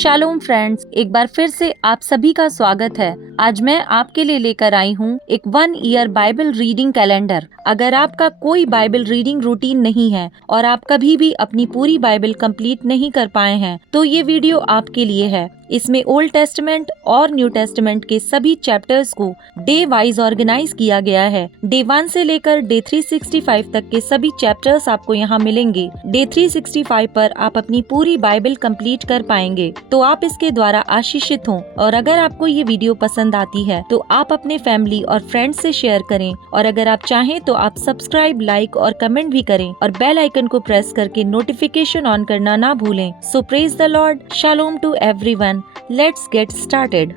Shalom friends, एक बार फिर से आप सभी का स्वागत है। आज मैं आपके लिए लेकर आई हूँ एक 1 ईयर बाइबल रीडिंग कैलेंडर। अगर आपका कोई बाइबल रीडिंग रूटीन नहीं है और आप कभी भी अपनी पूरी बाइबल कंप्लीट नहीं कर पाए हैं, तो ये वीडियो आपके लिए है। इसमें ओल्ड टेस्टमेंट और न्यू टेस्टमेंट के सभी चैप्टर्स को डे वाइज ऑर्गेनाइज किया गया है। डे 1 से लेकर डे 365 तक के सभी चैप्टर्स आपको यहाँ मिलेंगे। डे 365 पर आप अपनी पूरी बाइबल कंप्लीट कर पाएंगे, तो आप इसके द्वारा आशीषित हों। और अगर आपको ये वीडियो पसंद आती है तो आप अपने फैमिली और फ्रेंड्स से शेयर करें, और अगर आप चाहें तो आप सब्सक्राइब, लाइक और कमेंट भी करें और बेल आइकन को प्रेस करके नोटिफिकेशन ऑन करना ना भूलें। So praise the Lord, shalom to everyone. Let's get started.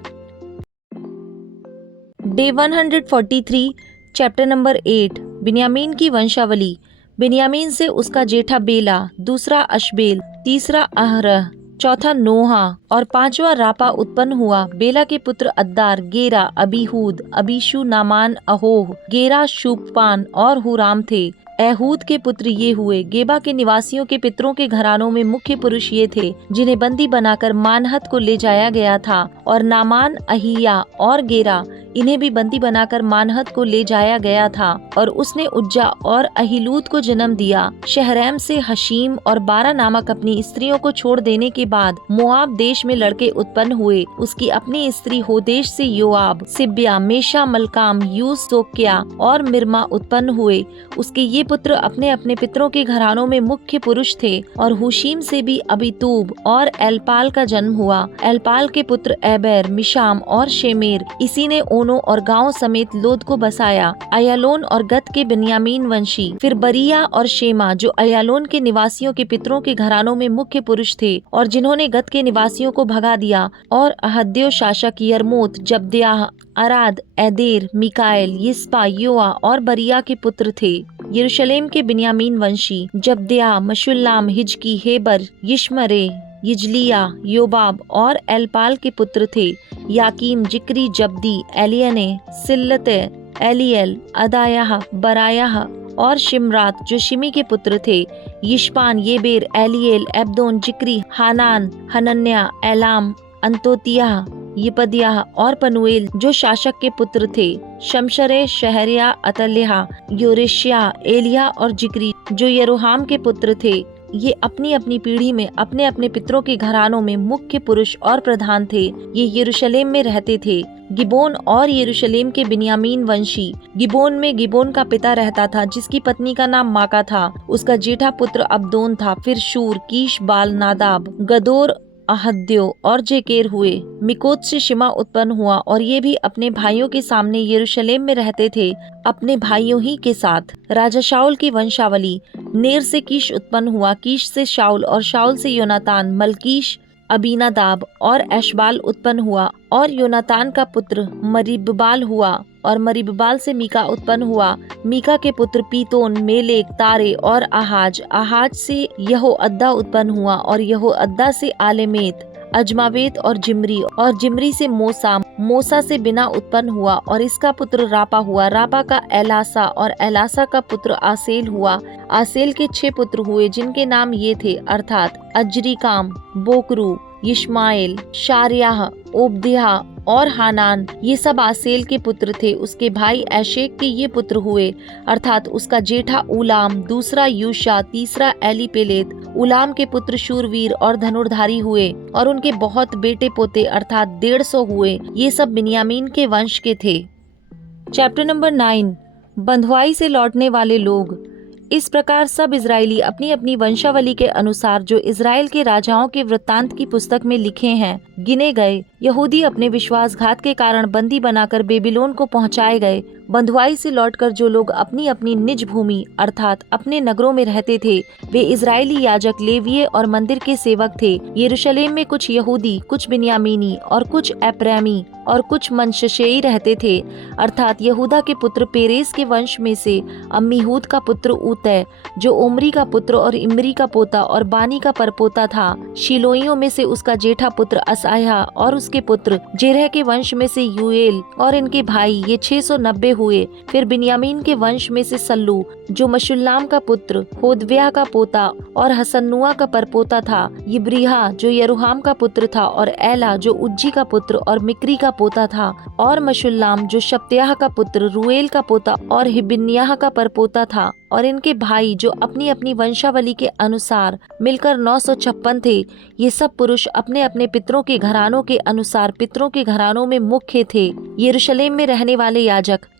Day 143, chapter number 8, बिन्यामीन की वंशावली। बिन्यामीन से उसका जेठा बेला, दूसरा अशबेल, तीसरा अहरह, चौथा नोहा और पांचवा रापा उत्पन्न हुआ। बेला के पुत्र अद्दार, गेरा, अबीहूद, अबीशु, नामान, अहोह, गेरा, शूपान और हुराम थे। एहूद के पुत्र ये हुए। गेबा के निवासियों के पितरों के घरानों में मुख्य पुरुष ये थे जिन्हें बंदी बनाकर मानहत को ले जाया गया था। और नामान, अहिया और गेरा, इन्हें भी बंदी बनाकर मानहत को ले जाया गया था। और उसने उज्जा और अहिलूद को जन्म दिया। शहरैम से हशीम और 12 नामक अपनी स्त्रियों को छोड़ देने के बाद मोआब देश में लड़के उत्पन्न हुए। उसकी अपनी स्त्री होदेश से योआब, सिब्या, मेशा, मलकाम, यूस, सोक्या और मिर्मा उत्पन्न हुए। उसके ये पुत्र अपने अपने पितरों के घरानों में मुख्य पुरुष थे। और हुशीम से भी अबीतूब और एलपाल का जन्म हुआ। एलपाल के पुत्र एबेर, मिशाम और शेमेर। इसी ने ओनो और गांव समेत लोद को बसाया। अयालोन और गत के बिन्यामीन वंशी। फिर बरिया और शेमा, जो अयालोन के निवासियों के पितरों के घरानों में मुख्य पुरुष थे और जिन्होंने गत के निवासियों को भगा दिया। और अहद्यो शाशक, यरमोत, जब्दियाह, अराद, एदेर, मिकाएल, यिस्पा, योआ और बरिया के पुत्र थे। यरूशलेम के बिन्यामीन वंशी जब्दिया, मशुल्लाम, हिजकी, हेबर, यिश्मरे, यिजलिया, योबाब और एलपाल के पुत्र थे। याकीम, जिक्री, जब्दी, एलियने, सिल्लते, एलियल, अदायाह, बरायाह और शिमरात, जो शिमी के पुत्र थे। यिशपान, येबेर, एलियल, एब्दोन, जिक्री, हानान, हनन्या, एलाम, अंतोतियाह, यिपदियाह और पनुएल, जो शासक के पुत्र थे। शमशरे, शहरिया, अतल्याह, योरेशिया, एलिया और जिक्री, जो यरोहाम के पुत्र थे। ये अपनी अपनी पीढ़ी में अपने अपने पितरों के घरानों में मुख्य पुरुष और प्रधान थे। ये यरूशलेम में रहते थे। गिबोन और यरूशलेम के बिन्यामीन वंशी। गिबोन में गिबोन का पिता रहता था, जिसकी पत्नी का नाम माका था। उसका जेठा पुत्र अब्दोन था। फिर शूर, कीश, बाल, नादाब, गदोर, अहद्यो और जेकेर हुए। मिकोत से शिमा उत्पन्न हुआ, और ये भी अपने भाइयों के सामने यरूशलेम में रहते थे, अपने भाइयों ही के साथ। राजा शाऊल की वंशावली। नेर से कीश उत्पन्न हुआ, कीश से शाऊल और शाऊल से योनातान, मलकीश, अबीनादाब और एशबाल उत्पन्न हुआ। और योनातान का पुत्र मरीबबाल हुआ, और मरीबबाल से मीका उत्पन्न हुआ। मीका के पुत्र पीतोन, मेलेक, तारे और आहाज। आहाज से यहोअद्दा उत्पन्न हुआ, और यहोअद्दा से आलेमेत, अजमावेत और जिमरी से मोसा। मोसा से बिना उत्पन्न हुआ, और इसका पुत्र रापा हुआ। रापा का एलासा, और एलासा का पुत्र आसेल हुआ। आसेल के 6 पुत्र हुए, जिनके नाम ये थे, अर्थात अजरिकाम, बोकरू, यिश्माएल, शारियाह, ओबदियाह और हानान। ये सब आसेल के पुत्र थे। उसके भाई एशेक के ये पुत्र हुए, अर्थात उसका जेठा उलाम, दूसरा यूशा, तीसरा एलीपेलेत। उलाम के पुत्र शूरवीर और धनुर्धारी हुए, और उनके बहुत बेटे पोते अर्थात 150 हुए। ये सब बिन्यामीन के वंश के थे। चैप्टर नंबर 9, बंधुआई से लौटने वाले लोग। इस प्रकार सब इजरायली अपनी अपनी वंशावली के अनुसार, जो इजराइल के राजाओं के वृत्तांत की पुस्तक में लिखे हैं, गिने गए। यहूदी अपने विश्वासघात के कारण बंदी बनाकर बेबीलोन को पहुंचाए गए। बंधुआई से लौटकर जो लोग अपनी अपनी निज भूमि अर्थात अपने नगरों में रहते थे, वे इजरायली याजक, लेवीय और मंदिर के सेवक थे। यरूशलेम में कुछ यहूदी, कुछ बिन्यामीनी और कुछ एप्रैमी और कुछ मनश्शेई रहते थे, अर्थात यहूदा के पुत्र पेरेस के वंश में से अम्मीहूद का पुत्र उतै जो ओमरी का पुत्र और इमरी का पोता और बानी का परपोता था। शिलोइयों में से उसका जेठा पुत्र असाया और उसके पुत्र जेरह के वंश में से यूएल और इनके भाई, ये 690 हुए। फिर बिन्यामीन के वंश में से सल्लू जो मशुल्लाम का पुत्र, होदव्याह का पोता और हसन्नुआ का परपोता था, यिब्रिहा जो यरूहाम का पुत्र था और एला जो उज्जी का पुत्र और मिक्री का पोता था, और मशुल्लाम जो शप्त्याह का पुत्र, रूएल का पोता और हिबिन्याह का परपोता था, और इनके भाई जो अपनी अपनी वंशावली के अनुसार मिलकर 956 थे। ये सब पुरुष अपने अपने पितरों के घरानों के अनुसार पितरों के घरानों में मुख्य थे। यरूशलेम में रहने वाले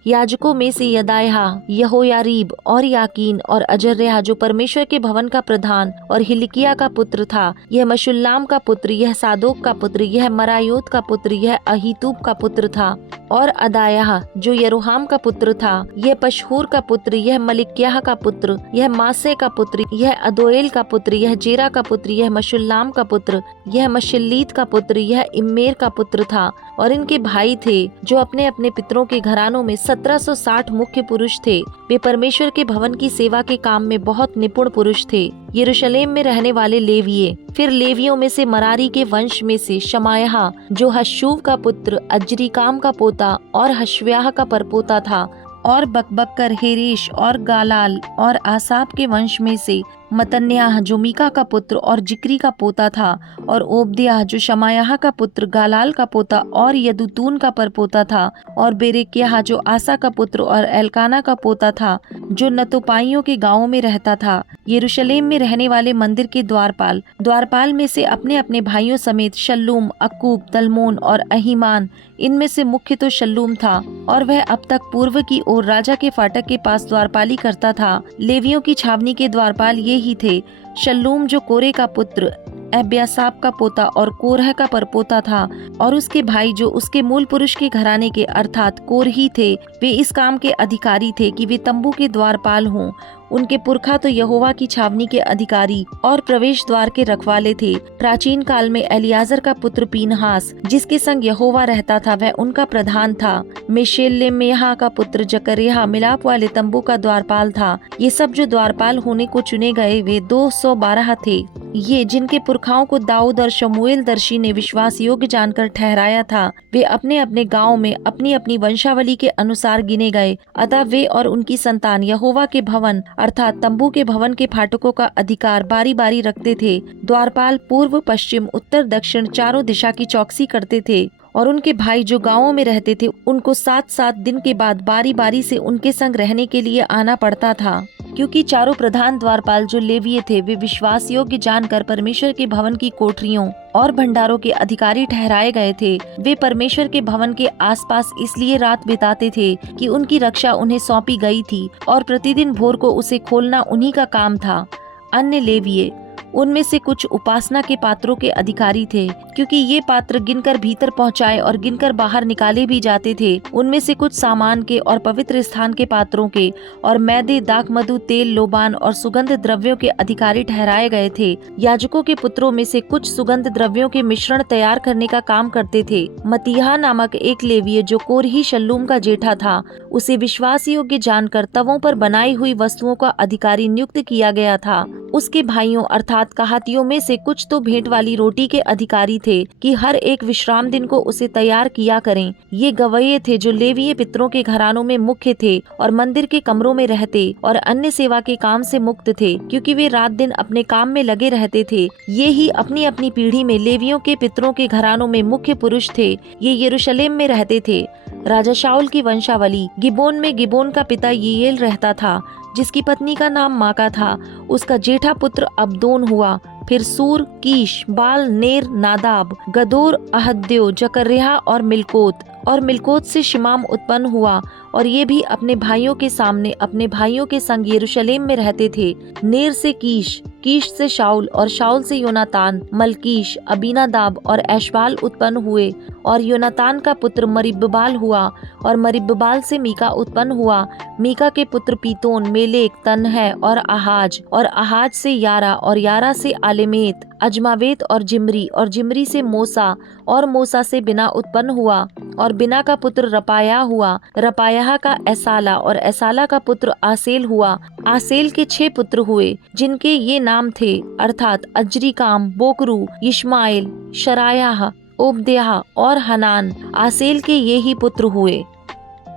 याजकों में से यदायाह, यहोयारीब और याकीन और अजर्याह जो परमेश्वर के भवन का प्रधान और हिलकिया का पुत्र था, यह मशुल्लाम का पुत्र, यह सादोक का पुत्र, यह मरायोत का पुत्र, यह अहीतूब का पुत्र था। और अदायाह जो यरूहाम का पुत्र था, यह पशहूर का पुत्र, यह मलिक्याह का पुत्र, यह मासे का पुत्र, यह अदोएल का पुत्र, यह जेरा का पुत्र, यह मशुल्लाम का पुत्र, यह मशल्लीत का पुत्र, यह इम्मेर का पुत्र था। और इनके भाई थे जो अपने अपने पितरों के घरानों में 1760 मुख्य पुरुष थे। वे परमेश्वर के भवन की सेवा के काम में बहुत निपुण पुरुष थे। यरूशलेम में रहने वाले लेविये। फिर लेवियों में से मरारी के वंश में से शमायाह जो हशूव का पुत्र, अजरीकाम का पोता और हशव्याह का परपोता था, और बकबक्कर, हेरेश और गालाल और आसाप के वंश में से मतन्याह जो मीका का पुत्र और जिक्री का पोता था, और ओबद्याह जो शमायाह का पुत्र, गालाल का पोता और यदुतून का परपोता था, और बेरेक्याह जो आसा का पुत्र और एल्काना का पोता था, जो नतोपाइयों के गांवों में रहता था। यरूशलेम में रहने वाले मंदिर के द्वारपाल में से अपने अपने भाइयों समेत शल्लूम, अक्कूब, तलमोन और अहीमान, इनमें से मुख्य तो शल्लूम था, और वह अब तक पूर्व की ओर राजा के फाटक के पास द्वारपाली करता था। लेवियों की छावनी के द्वारपाल ये ही थे। शल्लूम जो कोरे का पुत्र, एब्यासाप का पोता और कोरह का परपोता था, और उसके भाई जो उसके मूल पुरुष के घराने के अर्थात कोरही थे, वे इस काम के अधिकारी थे कि वे तंबू के द्वारपाल हों। उनके पुरखा तो यहोवा की छावनी के अधिकारी और प्रवेश द्वार के रखवाले थे। प्राचीन काल में एलियाजर का पुत्र पीनहास जिसके संग यहोवा रहता था, वह उनका प्रधान था। मेशेलेम्याह का पुत्र जकर्याह मिलाप वाले तंबू का द्वारपाल था। ये सब जो द्वारपाल होने को चुने गए वे 212 थे। ये जिनके पुरखाओं को दाऊद और शमूएल दर्शी ने विश्वास योग्य जानकर ठहराया था, वे अपने अपने गांव में अपनी अपनी वंशावली के अनुसार गिने गए। अतः वे और उनकी संतान यहोवा के भवन अर्थात तंबू के भवन के फाटकों का अधिकार बारी बारी रखते थे। द्वारपाल पूर्व, पश्चिम, उत्तर, दक्षिण चारों दिशा की चौकसी करते थे, और उनके भाई जो गांवों में रहते थे उनको 7-7 दिन के बाद बारी बारी से उनके संग रहने के लिए आना पड़ता था। क्योंकि चारों प्रधान द्वारपाल जो लेवीय थे, वे विश्वास योग्य जानकर परमेश्वर के भवन की कोठरियों और भंडारों के अधिकारी ठहराए गए थे। वे परमेश्वर के भवन के आसपास इसलिए रात बिताते थे कि उनकी रक्षा उन्हें सौंपी गई थी, और प्रतिदिन भोर को उसे खोलना उन्हीं का काम था। अन्य लेवीय, उनमें से कुछ उपासना के पात्रों के अधिकारी थे, क्योंकि ये पात्र गिनकर भीतर पहुंचाए और गिनकर बाहर निकाले भी जाते थे। उनमें से कुछ सामान के और पवित्र स्थान के पात्रों के और मैदे, दाखमधु, तेल, लोबान और सुगंध द्रव्यों के अधिकारी ठहराए गए थे। याजकों के पुत्रों में से कुछ सुगंध द्रव्यों के मिश्रण तैयार करने का काम करते थे। मतीहा नामक एक लेवीय जो कोरही शल्लूम का जेठा था, उसे विश्वास योग्य जानकर तवों पर बनाई हुई वस्तुओं का अधिकारी नियुक्त किया गया था। उसके भाइयों अर्थात कहातियों में से कुछ तो भेंट वाली रोटी के अधिकारी थे कि हर एक विश्राम दिन को उसे तैयार किया करें। ये गवैये थे जो लेवीय पितरों के घरानों में मुख्य थे और मंदिर के कमरों में रहते और अन्य सेवा के काम से मुक्त थे, क्योंकि वे रात दिन अपने काम में लगे रहते थे। ये ही अपनी अपनी पीढ़ी में लेवियों के पितरों के घरानों में मुख्य पुरुष थे। ये यरूशलेम में रहते थे। राजा शाऊल की वंशावली। गिबोन में गिबोन का पिता यीएल रहता था, जिसकी पत्नी का नाम माका था। उसका जेठा पुत्र अब्दोन हुआ। फिर सूर, कीश, बाल, नेर, नादाब, गदोर, अहद्यो, जकर्याह और मिलकोत से शिमाम उत्पन्न हुआ, और ये भी अपने भाइयों के सामने अपने भाइयों के संग यरूशलेम में रहते थे। नेर से कीश, कीश से शाऊल और शाऊल से योनातान, मलकीश, अबीनादाब और एशबाल उत्पन्न हुए, और योनातान का पुत्र मरिब्बाल हुआ, और मरिब्बाल से मीका उत्पन्न हुआ। मीका के पुत्र पीतोन, मेलेक, तन्है और आहाज से यारा, और यारा से आलेमेत, अजमावेत और जिमरी से मूसा, और मूसा से बिना उत्पन्न हुआ, और बिना का पुत्र रपाया हुआ, रपायाह का ऐसाला, और ऐसाला का पुत्र आसेल हुआ। आसेल के 6 पुत्र हुए, जिनके ये नाम थे, अर्थात अजरिकाम, बोकरू, इश्माइल, शरायाह, ओबद्याह और हनान। आसेल के ये ही पुत्र हुए।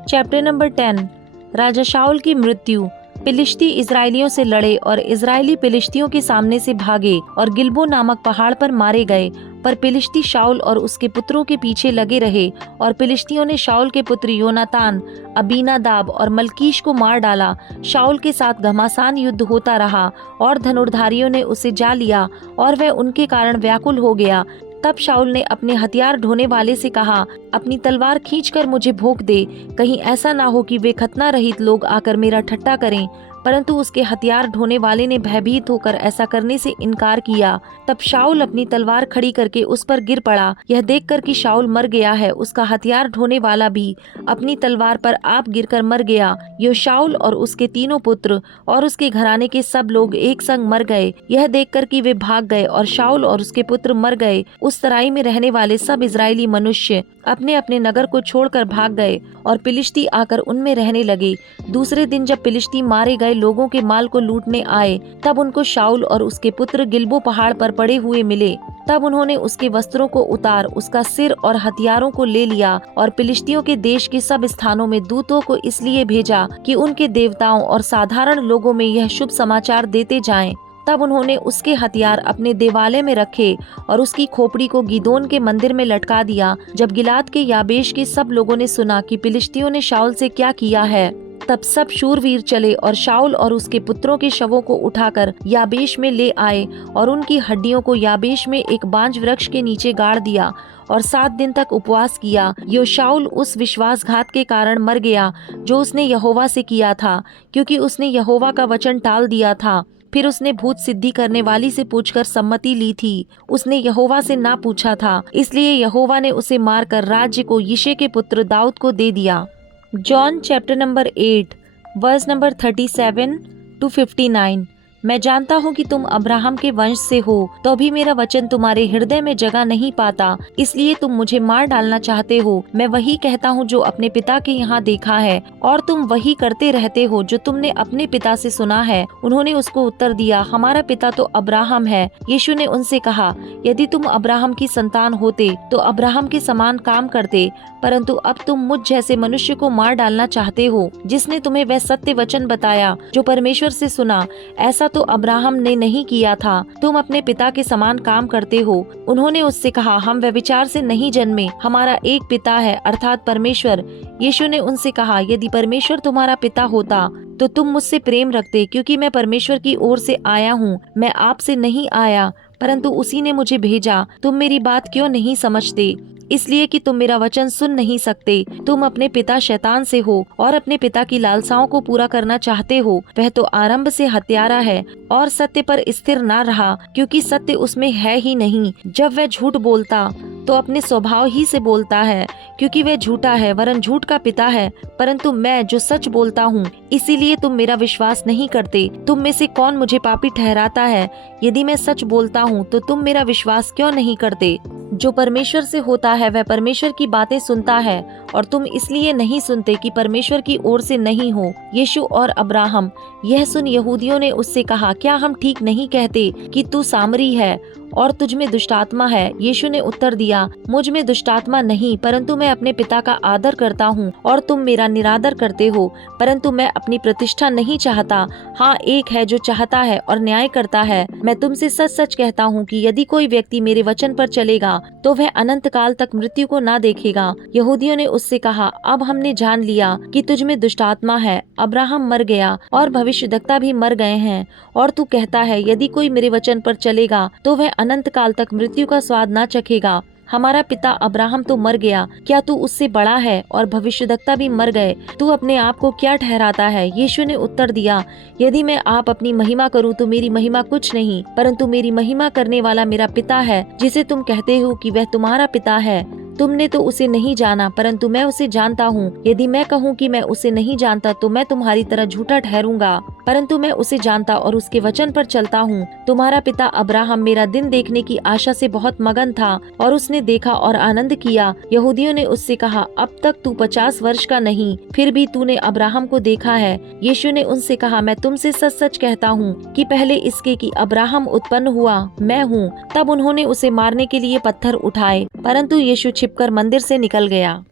Chapter number 10। राजा शाऊल की मृत्यु। फिलिश्ती इजराइलियों से लड़े और इजरायली फिलिश्तियों के सामने से भागे और गिलबो नामक पहाड़ पर मारे गए। पर फिलिश्ती शाऊल और उसके पुत्रों के पीछे लगे रहे, और फिलिश्तियों ने शाऊल के पुत्र योनातान, अबीनादाब और मलकीश को मार डाला। शाऊल के साथ घमासान युद्ध होता रहा, और धनुर्धारियों ने उसे जा लिया, और वह उनके कारण व्याकुल हो गया। तब शाऊल ने अपने हथियार ढोने वाले से कहा, अपनी तलवार खींचकर मुझे भोंक दे, कहीं ऐसा ना हो कि वे खतना रहित लोग आकर मेरा ठट्टा करें। परंतु उसके हथियार ढोने वाले ने भयभीत होकर ऐसा करने से इनकार किया। तब शाऊल अपनी तलवार खड़ी करके उस पर गिर पड़ा। यह देखकर कि शाऊल मर गया है, उसका हथियार ढोने वाला भी अपनी तलवार पर आप गिरकर मर गया। यो शाऊल और उसके तीनों पुत्र और उसके घराने के सब लोग एक संग मर गए। यह देखकर कि वे भाग गए और शाऊल और उसके पुत्र मर गए, उस तराई में रहने वाले सब इजरायली मनुष्य अपने अपने नगर को छोड़कर भाग गए, और फिलिश्ती आकर उनमें रहने लगे। दूसरे दिन जब फिलिश्ती मारे गए लोगों के माल को लूटने आए, तब उनको शाऊल और उसके पुत्र गिलबो पहाड़ पर पड़े हुए मिले। तब उन्होंने उसके वस्त्रों को उतार, उसका सिर और हथियारों को ले लिया, और फिलिश्तियों के देश के सब स्थानों में दूतों को इसलिए भेजा कि उनके देवताओं और साधारण लोगों में यह शुभ समाचार देते जाएं। तब उन्होंने उसके हथियार अपने देवालय में रखे और उसकी खोपड़ी को गिदोन के मंदिर में लटका दिया। जब गिलाद के याबेश के सब लोगों ने सुना कि फिलिश्तियों ने शाऊल से क्या किया है, तब सब शूरवीर चले और शाऊल और उसके पुत्रों के शवों को उठाकर याबेश में ले आए, और उनकी हड्डियों को याबेश में एक बांज वृक्ष के नीचे गाड़ दिया, और 7 दिन तक उपवास किया। यो शाऊल उस विश्वासघात के कारण मर गया जो उसने यहोवा से किया था, क्योंकि उसने यहोवा का वचन टाल दिया था। फिर उसने भूत सिद्धि करने वाली से पूछकर सम्मति ली थी। उसने यहोवा से ना पूछा था, इसलिए यहोवा ने उसे मारकर राज्य को यिशै के पुत्र दाऊद को दे दिया। John chapter number 8 verse number 37 to 59। मैं जानता हूँ कि तुम अब्राहम के वंश से हो, तो भी मेरा वचन तुम्हारे हृदय में जगह नहीं पाता, इसलिए तुम मुझे मार डालना चाहते हो। मैं वही कहता हूँ जो अपने पिता के यहाँ देखा है, और तुम वही करते रहते हो जो तुमने अपने पिता से सुना है। उन्होंने उसको उत्तर दिया, हमारा पिता तो अब्राहम है। यीशु ने उनसे कहा, यदि तुम अब्राहम की संतान होते तो अब्राहम के समान काम करते, परंतु अब तुम मुझ जैसे मनुष्य को मार डालना चाहते हो, जिसने तुम्हें वह सत्य वचन बताया जो परमेश्वर से सुना। ऐसा तो अब्राहम ने नहीं किया था। तुम अपने पिता के समान काम करते हो। उन्होंने उससे कहा, हम व्यभिचार से नहीं जन्मे, हमारा एक पिता है, अर्थात परमेश्वर। यीशु ने उनसे कहा, यदि परमेश्वर तुम्हारा पिता होता तो तुम मुझसे प्रेम रखते, क्योंकि मैं परमेश्वर की ओर से आया हूँ। मैं आपसे नहीं आया, परंतु उसी ने मुझे भेजा। तुम मेरी बात क्यों नहीं समझते? इसलिए कि तुम मेरा वचन सुन नहीं सकते। तुम अपने पिता शैतान से हो और अपने पिता की लालसाओं को पूरा करना चाहते हो। वह तो आरंभ से हत्यारा है और सत्य पर स्थिर ना रहा, क्योंकि सत्य उसमें है ही नहीं। जब वह झूठ बोलता तो अपने स्वभाव ही से बोलता है, क्योंकि वह झूठा है, वरन झूठ का पिता है। परंतु मैं जो सच बोलता हूँ, इसीलिए तुम मेरा विश्वास नहीं करते। तुम में से कौन मुझे पापी ठहराता है? यदि मैं सच बोलता हूँ तो तुम मेरा विश्वास क्यों नहीं करते? जो परमेश्वर से होता है वह परमेश्वर की बातें सुनता है, और तुम इसलिए नहीं सुनते कि परमेश्वर की ओर से नहीं हो। यीशु और अब्राहम। यह सुन यहूदियों ने उससे कहा, क्या हम ठीक नहीं कहते कि तू सामरी है और तुझ में दुष्टात्मा है? यीशु ने उत्तर दिया, मुझ में दुष्टात्मा नहीं, परंतु मैं अपने पिता का आदर करता हूँ और तुम मेरा निरादर करते हो। परंतु मैं अपनी प्रतिष्ठा नहीं चाहता, हाँ एक है जो चाहता है और न्याय करता है। मैं तुमसे सच सच कहता हूँ कि यदि कोई व्यक्ति मेरे वचन पर चलेगा तो वह अनंत काल तक मृत्यु को ना देखेगा। यहूदियों ने उससे कहा, अब हमने जान लिया कि तुझ में दुष्टात्मा है। अब्राहम मर गया और भविष्यद्वक्ता भी मर गए हैं, और तू कहता है यदि कोई मेरे वचन पर चलेगा तो वह अनंत काल तक मृत्यु का स्वाद ना चखेगा। हमारा पिता अब्राहम तो मर गया, क्या तू उससे बड़ा है? और भविष्यद्वक्ता भी मर गए, तू अपने आप को क्या ठहराता है? यीशु ने उत्तर दिया, यदि मैं आप अपनी महिमा करूं तो मेरी महिमा कुछ नहीं, परंतु मेरी महिमा करने वाला मेरा पिता है, जिसे तुम कहते हो कि वह तुम्हारा पिता है। तुमने तो उसे नहीं जाना, परंतु मैं उसे जानता हूँ। यदि मैं कहूँ कि मैं उसे नहीं जानता तो मैं तुम्हारी तरह झूठा ठहरूंगा, परंतु मैं उसे जानता और उसके वचन पर चलता हूँ। तुम्हारा पिता अब्राहम मेरा दिन देखने की आशा से बहुत मगन था और उसने देखा और आनंद किया। यहूदियों ने उससे कहा, अब तक तू 50 वर्ष का नहीं, फिर भी तूने अब्राहम को देखा है। यीशु ने उनसे कहा, मैं तुमसे सच सच कहता हूँ कि पहले इसके कि अब्राहम उत्पन्न हुआ, मैं हूँ। तब उन्होंने उसे मारने के लिए पत्थर उठाए, परंतु यीशु छिपकर मंदिर से निकल गया।